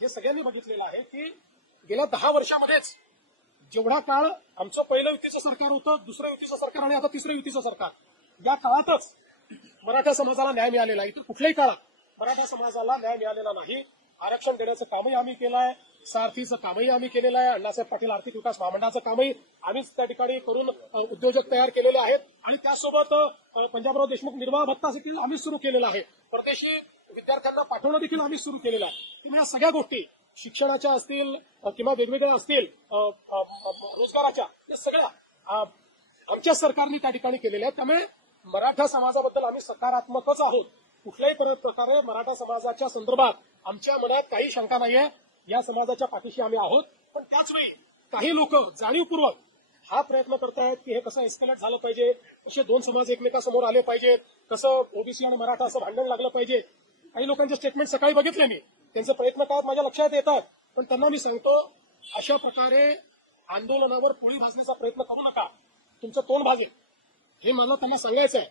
हे सगळ्यांनी बघितलेलं आहे की गेल्या दहा वर्षामध्येच जेवढा काळ आमचं पहिलं युतीचं सरकार होतं दुसरं युतीचं सरकार आणि आता तिसरं युतीचं सरकार या काळातच मराठा समाजाला न्याय मिळालेला आहे. इतर कुठल्याही काळात मराठा समाजाला न्याय मिळालेला नाही. आरक्षण देण्याचं कामही आम्ही केलं आहे सारथीचं कामही आम्ही केलेलं आहे अण्णासाहेब पाटील आर्थिक विकास महामंडळाचं कामही आम्हीच त्या ठिकाणी करून उद्योजक तयार केलेले आहेत. आणि त्यासोबत पंजाबराव देशमुख निर्वाह भत्ता आम्हीच सुरू केलेला आहे. परदेशी विद्यार्थ्यांना पाठवणं देखील आम्ही सुरू केलेलं आहे. त्यामुळे या सगळ्या गोष्टी शिक्षणाच्या असतील किंवा वेगवेगळ्या असतील रोजगाराच्या या सगळ्या आमच्या सरकारने त्या ठिकाणी केलेल्या आहेत. त्यामुळे मराठा समाजाबद्दल आम्ही सकारात्मकच आहोत. कुठल्याही प्रकारे मराठा समाजाच्या संदर्भात आमच्या मनात काही शंका नाहीये. या समाजाच्या पाठीशी आम्ही आहोत. पण त्याचवेळी काही लोक जाणीवपूर्वक हा प्रयत्न करतायत की हे कसं एस्केलेट झालं पाहिजे. कसे दोन समाज एकमेकासमोर आले पाहिजेत. कसं ओबीसी आणि मराठा असं भांडण लागलं पाहिजे. काही लोकांचे स्टेटमेंट सकाळी बघितले मी. त्यांचे प्रयत्न काय माझ्या लक्षात येतात. पण त्यांना मी सांगतो अशा प्रकारे आंदोलनावर पोळी भाजण्याचा प्रयत्न करू नका. तुमचं तोंड भाजेल. हे मला त्यांना सांगायचं आहे